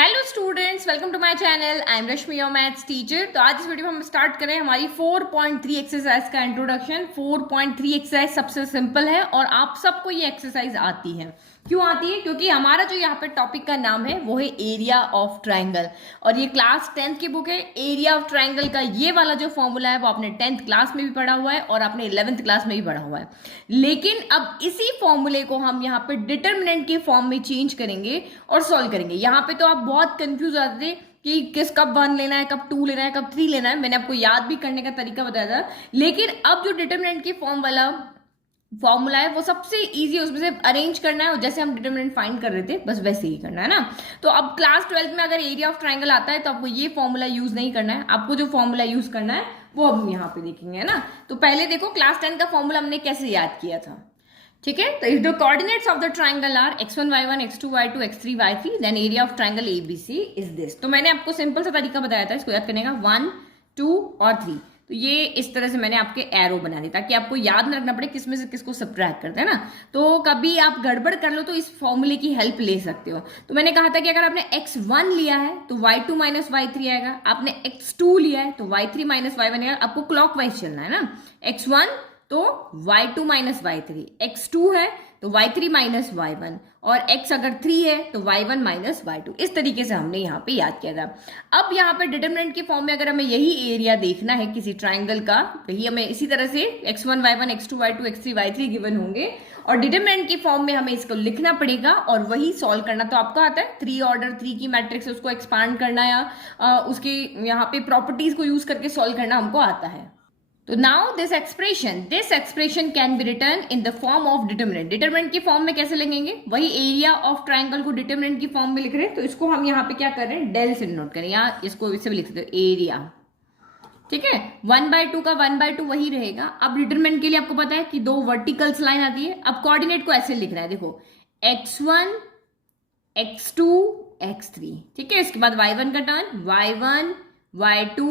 Hello students, welcome to my channel. I am Rashmi, your maths teacher. तो आज इस video में हम स्टार्ट करें हमारी 4.3 एक्सरसाइज का इंट्रोडक्शन। 4.3 एक्सरसाइज सबसे सिंपल है और आप सबको ये एक्सरसाइज आती है। क्यों आती है? क्योंकि हमारा जो यहाँ पे टॉपिक का नाम है वो है एरिया ऑफ ट्राइंगल, और ये क्लास 10th की बुक है। एरिया ऑफ ट्राइंगल का ये वाला जो फॉर्मूला है वो आपने 10th क्लास में भी पढ़ा हुआ है और आपने 11th क्लास में भी पढ़ा हुआ है। लेकिन अब इसी फॉर्मूले को हम यहाँ पे डिटर्मिनेंट के फॉर्म में चेंज करेंगे और सॉल्व करेंगे। यहाँ पे तो आप बहुत कंफ्यूज आते थे कि किस कब 1 लेना है, कब 2 लेना है, कब 3 लेना है। मैंने आपको याद भी करने का तरीका बताया था। लेकिन अब जो डिटर्मिनेंट के फॉर्म वाला फॉर्मूला है वो सबसे इजी है, उसमें से अरेंज करना है और जैसे हम डिटर्मिनेंट फाइंड कर रहे थे बस वैसे ही करना है ना। तो अब क्लास 12th में अगर एरिया ऑफ ट्राइंगल आता है तो आपको ये फॉर्मूला यूज नहीं करना है। आपको जो फॉर्मूला यूज करना है वो अब हम यहाँ पे देखेंगे, है ना। तो पहले देखो क्लास 10 का फॉर्मूला हमने कैसे याद किया था, ठीक है। तो if the coordinates of the triangle are x1 y1 x2 y2 x3 y3 then area of triangle ABC is this. तो मैंने आपको सिंपल सा तरीका बताया था इसको याद करने का, 1 2 और 3। तो ये इस तरह से मैंने आपके एरो बना दी ताकि आपको याद न रखना पड़े किसमें से किसको सब्ट्रैक्ट करते हैं ना। तो कभी आप गड़बड़ कर लो तो इस फॉर्मूले की हेल्प ले सकते हो। तो मैंने कहा था कि अगर आपने x1 लिया है तो y2 माइनस y3 आएगा, आपने x2 लिया है तो y3 माइनस y1 आएगा। आपको क्लॉकवाइज चलना है ना। x1 तो y2 माइनस y3, x2 है तो y3 माइनस y1, और x अगर 3 है तो y1 माइनस y2। इस तरीके से हमने यहाँ पे याद किया था। अब यहाँ पे डिटरमिनेंट के फॉर्म में अगर हमें यही एरिया देखना है किसी ट्राइंगल का, वही हमें इसी तरह से x1 y1 x2 y2 x3 y3 given होंगे और डिटरमिनेंट के फॉर्म में हमें इसको लिखना पड़ेगा और वही सॉल्व करना। तो आपको आता है 3 ऑर्डर 3 की मैट्रिक्स है उसको एक्सपांड करना या उसके यहाँ पे प्रॉपर्टीज को यूज करके सॉल्व करना हमको आता है। तो now this expression can be return in the form of determinant. Determinant की फॉर्म में कैसे लिखेंगे? वही एरिया ऑफ ट्राइंगल को डिटरमिनेंट की फॉर्म में लिख रहे हैं तो इसको हम यहाँ पे क्या कर रहे हैं, डेल से नोट करें, या इसको इससे भी लिख सकते हो एरिया, ठीक है। 1/2 का 1/2 वही रहेगा। अब डिटरमिनेंट के लिए आपको पता है कि 2 वर्टिकल्स लाइन आती है। अब कोऑर्डिनेट को ऐसे लिखना है, देखो x1 x2 x3, ठीक है। इसके बाद y1 का टर्न y1 y2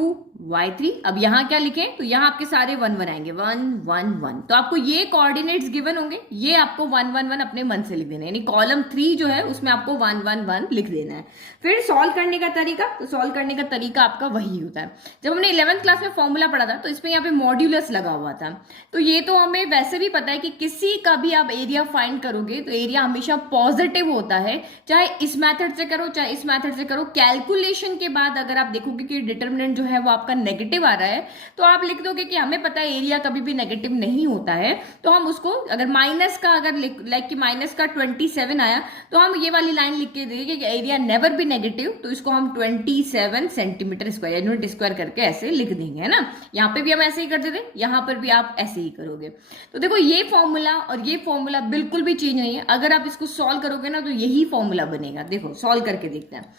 y3। अब यहाँ क्या लिखें तो यहाँ आपके सारे 1 1 आएंगे, 1 1 1। तो आपको ये कोऑर्डिनेट्स गिवन होंगे, ये आपको 1 1 1 अपने मन से लिख देना है, यानी कॉलम 3 जो है उसमें आपको 1 1 1 लिख देना है। फिर सॉल्व करने का तरीका, तो सॉल्व करने का तरीका आपका वही होता है। जब हमने 11th क्लास में फॉर्मूला पढ़ा था तो इसमें यहाँ पे मॉड्यूलस लगा हुआ था। तो ये तो हमें वैसे भी पता है कि किसी का भी आप एरिया फाइंड करोगे तो एरिया हमेशा पॉजिटिव होता है, चाहे इस मैथड से करो चाहे इस मैथड से करो। कैलकुलेशन के बाद अगर आप देखोगे कि डिटरमिनेंट जो है वो आपका नेगेटिव आ रहा है तो आप लिख दोगे कि हमें पता है एरिया कभी भी नेगेटिव नहीं होता है। तो हम उसको अगर माइनस का अगर लाइक कि माइनस का 27 आया तो हम ये वाली लाइन लिख के देंगे कि एरिया नेवर बी नेगेटिव। तो इसको हम 27 सेंटीमीटर स्क्वायर यूनिट स्क्वायर करके ऐसे लिख देंगे, है ना। यहाँ पे भी हम ऐसे ही करते थे, यहाँ पर भी आप ऐसे ही करोगे। तो देखो ये फॉर्मूला और ये फॉर्मूला बिल्कुल भी चेंज नहीं है। अगर आप इसको सॉल्व करोगे ना तो यही फॉर्मूला बनेगा। देखो सॉल्व करके देखते हैं।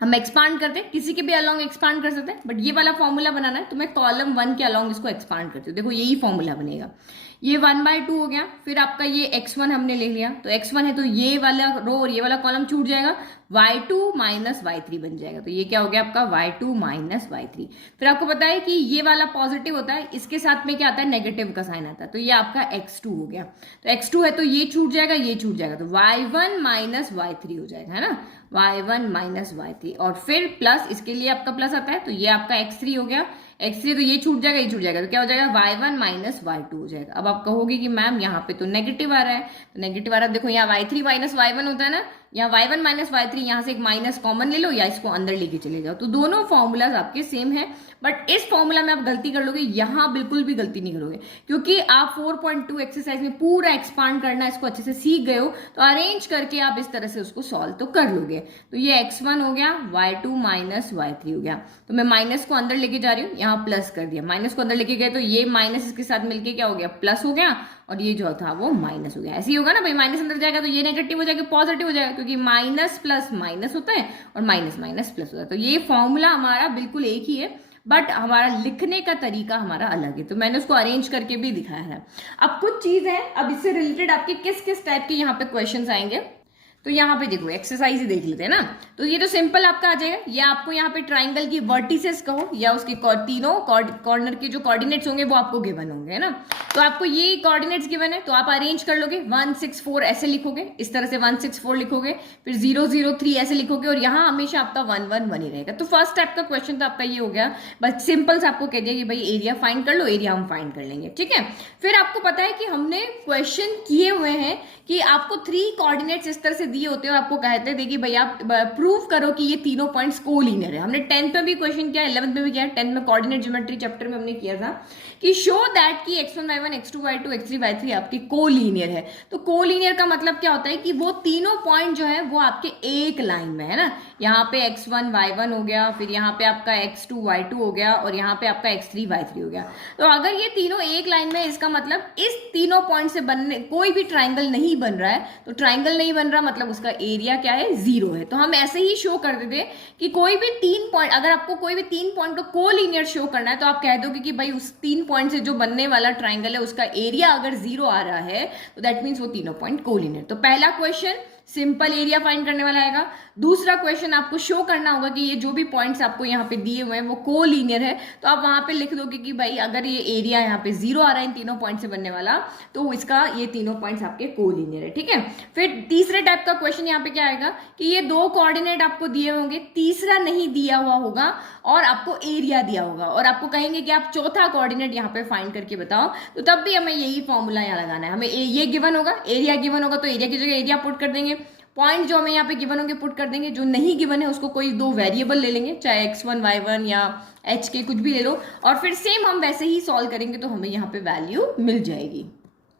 हम एक्सपांड करते हैं, किसी के भी अलोंग एक्सपांड कर सकते हैं, बट ये वाला फॉर्मूला बनाना है तो मैं कॉलम 1 के अलोंग इसको एक्सपांड करती हूँ। देखो यही फॉर्मूला बनेगा। ये 1/2 हो गया। फिर आपका ये x1 हमने ले लिया, तो x1 है तो ये वाला रो और ये वाला कॉलम छूट जाएगा, y2 माइनस y3 बन जाएगा। तो ये क्या हो गया आपका y2 माइनस y3। फिर आपको पता है कि ये वाला पॉजिटिव होता है, इसके साथ में क्या आता है, नेगेटिव का साइन आता है। तो ये आपका x2 हो गया। तो x2 है तो ये छूट जाएगा, ये छूट जाएगा, तो y1 माइनस y3 हो जाएगा, है ना। y1 माइनस y3 और फिर प्लस, इसके लिए आपका प्लस आता है तो ये आपका x3 हो गया। x3 तो ये छूट जाएगा, ये छूट जाएगा, तो क्या हो जाएगा y1 माइनस y2 हो जाएगा। अब आप कहोगे कि मैम यहाँ पे तो नेगेटिव आ रहा है, तो नेगेटिव आ रहा है। देखो यहाँ y3 माइनस y1 होता है ना, यहाँ y1 माइनस y3, यहाँ से एक माइनस कॉमन ले लो या इसको अंदर लेके चले जाओ। तो दोनों फॉर्मूलाज आपके सेम है, बट इस फॉर्मूला में आप गलती कर लोगे, यहाँ बिल्कुल भी गलती नहीं करोगे क्योंकि आप 4.2 एक्सरसाइज में पूरा एक्सपांड करना इसको अच्छे से सीख गए हो। तो अरेंज करके आप इस तरह से उसको सॉल्व तो कर लोगे। तो ये x1 हो गया, y2 माइनस y3 हो गया। तो मैं माइनस को अंदर लेके जा रही हूँ, यहाँ प्लस कर दिया। माइनस को अंदर लेके गए तो ये माइनस इसके साथ मिलके क्या हो गया, प्लस हो गया, और ये जो था वो माइनस हो गया। ऐसे ही होगा ना भाई, माइनस अंदर जाएगा तो ये नेगेटिव हो जाएगा, पॉजिटिव हो जाएगा, क्योंकि माइनस प्लस माइनस होता है और माइनस माइनस प्लस होता है। तो ये फॉर्मूला हमारा बिल्कुल एक ही है, बट हमारा लिखने का तरीका हमारा अलग है। तो मैंने उसको अरेंज करके भी दिखाया है। अब कुछ चीज है, अब इससे रिलेटेड आपके किस किस टाइप के यहाँ पे क्वेश्चंस आएंगे। तो यहाँ पे देखो एक्सरसाइज ही देख लेते हैं ना। तो ये तो सिंपल आपका आ जाएगा, ये आपको यहाँ पे ट्राइंगल की वर्टिसेस कहो या उसके तीनों कॉर्नर के जो कोऑर्डिनेट्स होंगे वो आपको गिवन होंगे, है ना। तो आपको ये कोऑर्डिनेट्स गिवन है तो आप अरेंज कर लोगे, 1 6 4 ऐसे लिखोगे, इस तरह से 1 6 4 लिखोगे, फिर 0 0 3 ऐसे लिखोगे और यहाँ हमेशा आपका 1 1 1 ही रहेगा। तो फर्स्ट टाइप का क्वेश्चन तो आपका ये हो गया, बस सिंपल से आपको कह दिया कि भाई एरिया फाइंड कर लो, एरिया हम फाइंड कर लेंगे, ठीक है। फिर आपको पता है कि हमने क्वेश्चन किए हुए हैं कि आपको 3 कोऑर्डिनेट्स इस तरह से दिए होते हैं और आपको कहते थे कि भाई आप प्रूव करो कि ये तीनों पॉइंट्स कोलिनियर है। हमने 10th में भी क्वेश्चन किया, 11th में भी किया, 10th में कोऑर्डिनेट ज्योमेट्री चैप्टर में हमने किया था कि शो दैट कि x1 y1 x2 y2 x3 y3 आपके कोलिनियर है। तो कोलिनियर का मतलब क्या होता है कि वो तीनों पॉइंट जो है वो आपके एक लाइन में है ना। यहाँ पे x1 y1 हो गया, फिर यहाँ पे आपका x2 y2 हो गया और यहाँ पे आपका x3 y3 हो गया। तो अगर ये तीनों एक लाइन में, इसका मतलब इस तीनों पॉइंट से बनने कोई भी ट्राइंगल नहीं बन रहा है। तो ट्राइंगल नहीं बन रहा मतलब उसका एरिया क्या है, 0 है। तो हम ऐसे ही शो कर देते कि कोई भी 3 पॉइंट, अगर आपको कोई भी 3 पॉइंट को कोलिनियर शो करना है तो आप कह दोगे कि भाई उस 3 पॉइंट से जो बनने वाला ट्राइंगल है उसका एरिया अगर 0 आ रहा है तो दैट मीन्स वो तीनों पॉइंट कोलिनियर। तो पहला क्वेश्चन सिंपल एरिया फाइंड करने वाला आएगा। दूसरा क्वेश्चन आपको शो करना होगा कि ये जो भी पॉइंट्स आपको यहाँ पे दिए हुए हैं वो कोलिनियर है। तो आप वहां पे लिख दोगे कि भाई अगर ये एरिया यहाँ पे 0 आ रहा है इन तीनों पॉइंट से बनने वाला तो इसका ये तीनों पॉइंट्स आपके कोलिनियर है, ठीक है। फिर तीसरे टाइप का क्वेश्चन यहाँ पे क्या आएगा कि ये 2 कोऑर्डिनेट आपको दिए होंगे, तीसरा नहीं दिया हुआ होगा और आपको एरिया दिया होगा और आपको कहेंगे कि आप चौथा कोऑर्डिनेट यहाँ पे फाइंड करके बताओ। तो तब भी हमें यही फॉर्मूला यहाँ लगाना है। हमें ये गिवन होगा, एरिया गिवन होगा तो एरिया की जगह एरिया पुट कर देंगे, पॉइंट जो हमें यहाँ पे गिवन होंगे पुट कर देंगे, जो नहीं गिवन है उसको कोई 2 वेरिएबल ले लेंगे, चाहे x1 y1 या h के कुछ भी ले लो और फिर सेम हम वैसे ही सॉल्व करेंगे तो हमें यहाँ पे वैल्यू मिल जाएगी,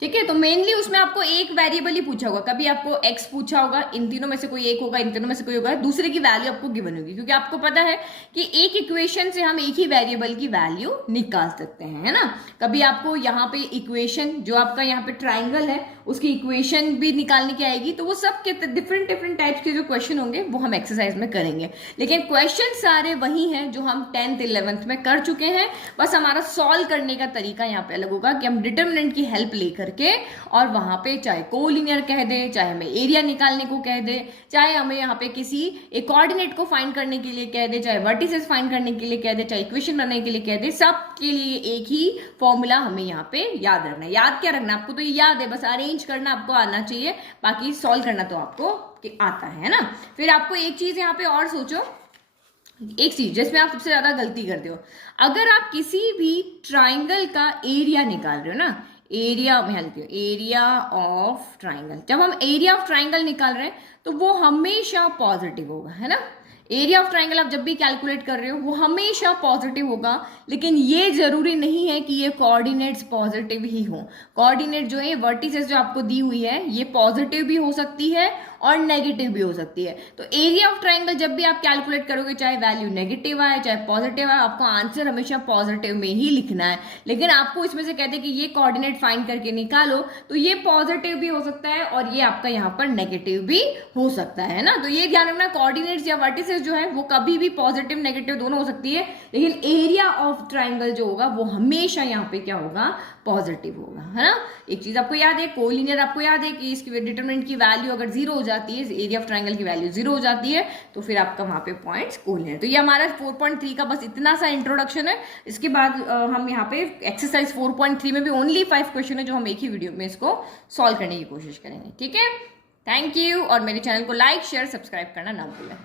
ठीक है। तो मेनली उसमें आपको एक वेरिएबल ही पूछा होगा, कभी आपको x पूछा होगा, इन तीनों में से कोई एक होगा, इन तीनों में से कोई होगा, दूसरे की वैल्यू आपको गिवन होगी क्योंकि आपको पता है कि एक इक्वेशन से हम एक ही वेरिएबल की वैल्यू निकाल सकते हैं, है ना। कभी आपको यहाँ पे इक्वेशन जो आपका यहाँ पे ट्राइंगल है उसकी इक्वेशन भी निकालने की आएगी। तो वो सब के डिफरेंट डिफरेंट टाइप्स के जो क्वेश्चन होंगे वो हम एक्सरसाइज में करेंगे, लेकिन क्वेश्चन सारे वही हैं जो हम 10th 11th में कर चुके हैं। बस हमारा सॉल्व करने का तरीका यहाँ पे अलग होगा कि हम डिटर्मिनेंट की हेल्प लेकर के और वहां पे चाहे कोलिनियर कह दे, चाहे हमें एरिया निकालने को कह दे, चाहे हमें यहाँ पे किसी एक कोऑर्डिनेट को फाइंड करने के लिए कह दे, चाहे वर्टिसेस फाइंड करने के लिए कह दे, चाहे इक्वेशन बनाने के लिए कह दे, सब के लिए एक ही फॉर्मूला हमें यहाँ पे याद रखना है। याद क्या रखना, आपको तो ये याद है, बस अरेंज करना आपको आना चाहिए, बाकी सॉल्व करना तो आपको आता है ना। फिर आपको एक चीज यहाँ पे और सोचो, एक चीज जिसमें आप सबसे ज्यादा गलती करते हो, अगर आप किसी भी ट्राइंगल का एरिया निकाल रहे हो ना, एरिया में हल्के एरिया ऑफ ट्राइंगल, जब हम एरिया ऑफ ट्राइंगल निकाल रहे हैं तो वो हमेशा पॉजिटिव होगा, है ना। एरिया ऑफ ट्राइंगल आप जब भी कैलकुलेट कर रहे हो वो हमेशा पॉजिटिव होगा, लेकिन ये जरूरी नहीं है कि ये कोऑर्डिनेट्स पॉजिटिव ही हो। कोऑर्डिनेट जो है, वर्टिसेस जो आपको दी हुई है, ये पॉजिटिव भी हो सकती है और नेगेटिव भी हो सकती है। तो एरिया ऑफ ट्राइंगल जब भी आप कैलकुलेट करोगे, चाहे वैल्यू नेगेटिव आए चाहे पॉजिटिव आए, आपको आंसर हमेशा पॉजिटिव में ही लिखना है। लेकिन आपको इसमें से कहते हैं कि ये कोऑर्डिनेट फाइंड करके निकालो, तो ये पॉजिटिव भी हो सकता है और ये आपका यहाँ पर नेगेटिव भी हो सकता है ना। तो ये ध्यान रखना, कोऑर्डिनेट्स या वर्टिसेस जो है वो कभी भी पॉजिटिव नेगेटिव दोनों हो सकती है, लेकिन एरिया ऑफ ट्राइंगल जो होगा वो हमेशा यहाँ पे क्या होगा, पॉजिटिव होगा, है ना। एक चीज आपको याद है, कोलिनियर आपको याद है कि इसकी डिटरमिनेंट की वैल्यू अगर 0 हो जाती है, एरिया ऑफ ट्राइंगल की वैल्यू 0 हो जाती है, तो फिर आपका वहां पे पॉइंट्स कोलिनियर। तो ये हमारा 4.3 का बस इतना सा इंट्रोडक्शन है। इसके बाद हम यहाँ पे एक्सरसाइज 4.3 में भी ओनली 5 क्वेश्चन है जो हम एक ही वीडियो में इसको सॉल्व करने की कोशिश करेंगे, ठीक है। थैंक यू, और मेरे चैनल को लाइक शेयर सब्सक्राइब करना ना भूलें।